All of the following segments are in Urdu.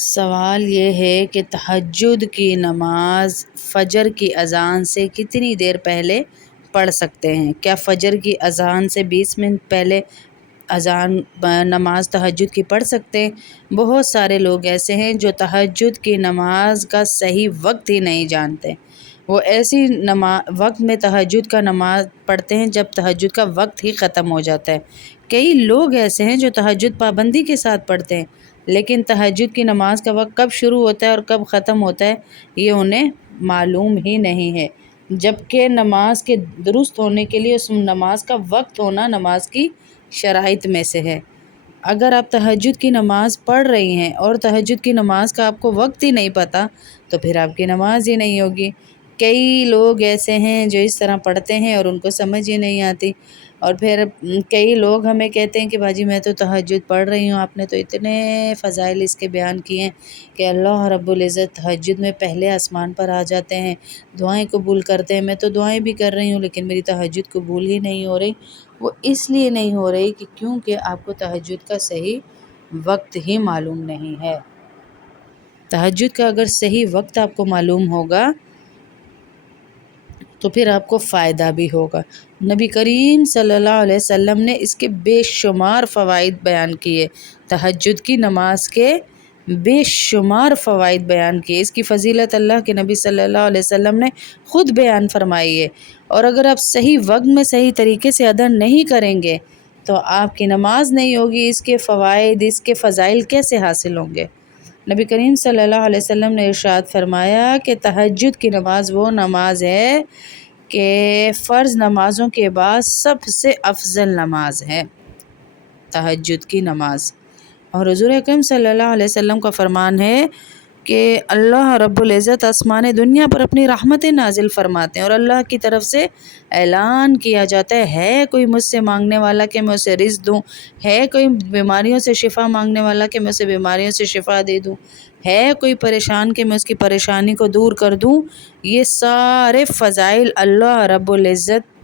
سوال یہ ہے کہ تہجد کی نماز فجر کی اذان سے کتنی دیر پہلے پڑھ سکتے ہیں؟ کیا فجر کی اذان سے 20 منٹ پہلے نماز تہجد کی پڑھ سکتے ہیں؟ بہت سارے لوگ ایسے ہیں جو تہجد کی نماز کا صحیح وقت ہی نہیں جانتے۔ وہ ایسی وقت میں تہجد کا نماز پڑھتے ہیں جب تہجد کا وقت ہی ختم ہو جاتا ہے۔ کئی لوگ ایسے ہیں جو تہجد پابندی کے ساتھ پڑھتے ہیں، لیکن تہجد کی نماز کا وقت کب شروع ہوتا ہے اور کب ختم ہوتا ہے یہ انہیں معلوم ہی نہیں ہے، جبکہ نماز کے درست ہونے کے لیے اس نماز کا وقت ہونا نماز کی شرائط میں سے ہے۔ اگر آپ تہجد کی نماز پڑھ رہی ہیں اور تہجد کی نماز کا آپ کو وقت ہی نہیں پتہ تو پھر آپ کی نماز ہی نہیں ہوگی۔ کئی لوگ ایسے ہیں جو اس طرح پڑھتے ہیں اور ان کو سمجھ ہی نہیں آتی، اور پھر کئی لوگ ہمیں کہتے ہیں کہ باجی میں تو تہجد پڑھ رہی ہوں، آپ نے تو اتنے فضائل اس کے بیان کیے ہیں کہ اللہ رب العزت تہجد میں پہلے آسمان پر آ جاتے ہیں، دعائیں قبول کرتے ہیں۔ میں تو دعائیں بھی کر رہی ہوں لیکن میری تہجد قبول ہی نہیں ہو رہی۔ وہ اس لیے نہیں ہو رہی کہ کیونکہ آپ کو تہجد کا صحیح وقت ہی معلوم نہیں ہے۔ تہجد کا اگر صحیح وقت آپ کو معلوم ہوگا تو پھر آپ کو فائدہ بھی ہوگا۔ نبی کریم صلی اللہ علیہ وسلم نے اس کے بے شمار فوائد بیان کیے، تہجد کی نماز کے بے شمار فوائد بیان کیے۔ اس کی فضیلت اللہ کے نبی صلی اللہ علیہ وسلم نے خود بیان فرمائی ہے، اور اگر آپ صحیح وقت میں صحیح طریقے سے ادا نہیں کریں گے تو آپ کی نماز نہیں ہوگی۔ اس کے فوائد، اس کے فضائل کیسے حاصل ہوں گے؟ نبی کریم صلی اللہ علیہ وسلم نے ارشاد فرمایا کہ تہجد کی نماز وہ نماز ہے کہ فرض نمازوں کے بعد سب سے افضل نماز ہے تہجد کی نماز۔ اور حضور اکرم صلی اللہ علیہ وسلم کا فرمان ہے کہ اللہ رب العزت آسمان دنیا پر اپنی رحمتیں نازل فرماتے ہیں، اور اللہ کی طرف سے اعلان کیا جاتا ہے کوئی مجھ سے مانگنے والا کہ میں اسے رزق دوں، ہے کوئی بیماریوں سے شفا مانگنے والا کہ میں اسے بیماریوں سے شفا دے دوں، ہے کوئی پریشان کہ میں اس کی پریشانی کو دور کر دوں۔ یہ سارے فضائل اللہ رب العزت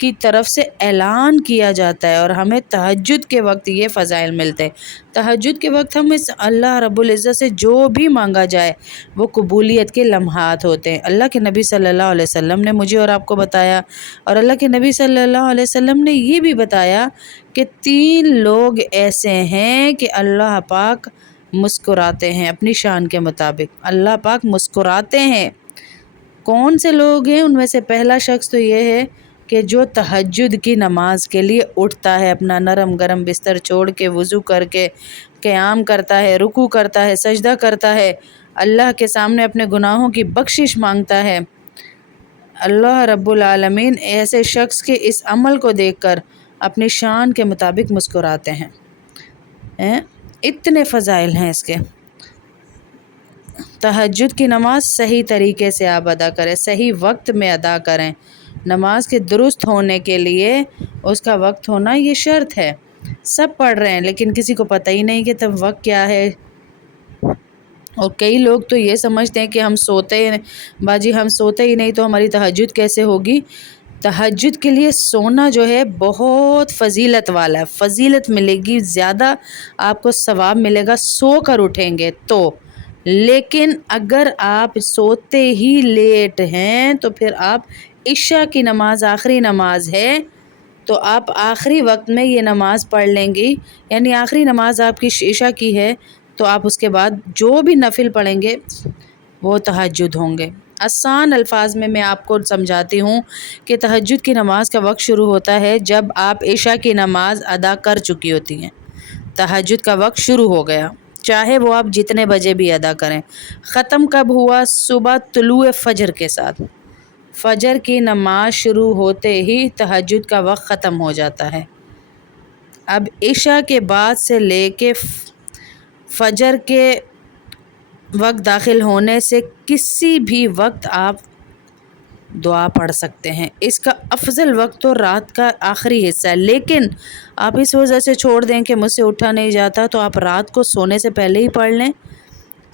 کی طرف سے اعلان کیا جاتا ہے، اور ہمیں تہجد کے وقت یہ فضائل ملتے ہیں۔ تہجد کے وقت ہم اس اللہ رب العزت سے جو بھی مانگا جائے وہ قبولیت کے لمحات ہوتے ہیں۔ اللہ کے نبی صلی اللہ علیہ وسلم نے مجھے اور آپ کو بتایا، اور اللہ کے نبی صلی اللہ علیہ وسلم نے یہ بھی بتایا کہ 3 لوگ ایسے ہیں کہ اللہ پاک مسکراتے ہیں اپنی شان کے مطابق۔ اللہ پاک مسکراتے ہیں۔ کون سے لوگ ہیں؟ ان میں سے پہلا شخص تو یہ ہے کہ جو تہجد کی نماز کے لیے اٹھتا ہے، اپنا نرم گرم بستر چھوڑ کے وضو کر کے قیام کرتا ہے، رکوع کرتا ہے، سجدہ کرتا ہے، اللہ کے سامنے اپنے گناہوں کی بخشش مانگتا ہے۔ اللہ رب العالمین ایسے شخص کے اس عمل کو دیکھ کر اپنی شان کے مطابق مسکراتے ہیں۔ اتنے فضائل ہیں اس کے۔ تہجد کی نماز صحیح طریقے سے آپ ادا کریں، صحیح وقت میں ادا کریں۔ نماز کے درست ہونے کے لیے اس کا وقت ہونا یہ شرط ہے۔ سب پڑھ رہے ہیں لیکن کسی کو پتہ ہی نہیں کہ تب وقت کیا ہے، اور کئی لوگ تو یہ سمجھتے ہیں کہ ہم سوتے ہی نہیں تو ہماری تہجد کیسے ہوگی۔ تہجد کے لیے سونا جو ہے بہت فضیلت والا ہے، فضیلت ملے گی، زیادہ آپ کو ثواب ملے گا سو کر اٹھیں گے تو۔ لیکن اگر آپ سوتے ہی لیٹ ہیں تو پھر آپ عشاء کی نماز آخری نماز ہے تو آپ آخری وقت میں یہ نماز پڑھ لیں گی، یعنی آخری نماز آپ کی عشاء کی ہے تو آپ اس کے بعد جو بھی نفل پڑھیں گے وہ تہجد ہوں گے۔ آسان الفاظ میں آپ کو سمجھاتی ہوں کہ تہجد کی نماز کا وقت شروع ہوتا ہے جب آپ عشاء کی نماز ادا کر چکی ہوتی ہیں۔ تہجد کا وقت شروع ہو گیا، چاہے وہ آپ جتنے بجے بھی ادا کریں۔ ختم کب ہوا؟ صبح طلوع فجر کے ساتھ۔ فجر کی نماز شروع ہوتے ہی تہجد کا وقت ختم ہو جاتا ہے۔ اب عشاء کے بعد سے لے کے فجر کے وقت داخل ہونے سے کسی بھی وقت آپ دعا پڑھ سکتے ہیں۔ اس کا افضل وقت تو رات کا آخری حصہ ہے، لیکن آپ اس وجہ سے چھوڑ دیں کہ مجھ سے اٹھا نہیں جاتا تو آپ رات کو سونے سے پہلے ہی پڑھ لیں۔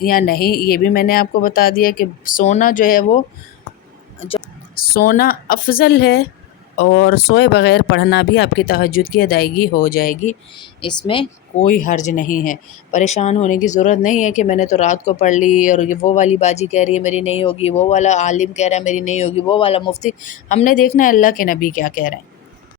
یا نہیں یہ بھی میں نے آپ کو بتا دیا کہ سونا جو ہے وہ سونا افضل ہے، اور سوئے بغیر پڑھنا بھی آپ کی تہجد کی ادائیگی ہو جائے گی، اس میں کوئی حرج نہیں ہے۔ پریشان ہونے کی ضرورت نہیں ہے کہ میں نے تو رات کو پڑھ لی اور یہ وہ والی باجی کہہ رہی ہے میری نہیں ہوگی، وہ والا عالم کہہ رہا ہے میری نہیں ہوگی، وہ والا مفتی۔ ہم نے دیکھنا ہے اللہ کے نبی کیا کہہ رہے ہیں۔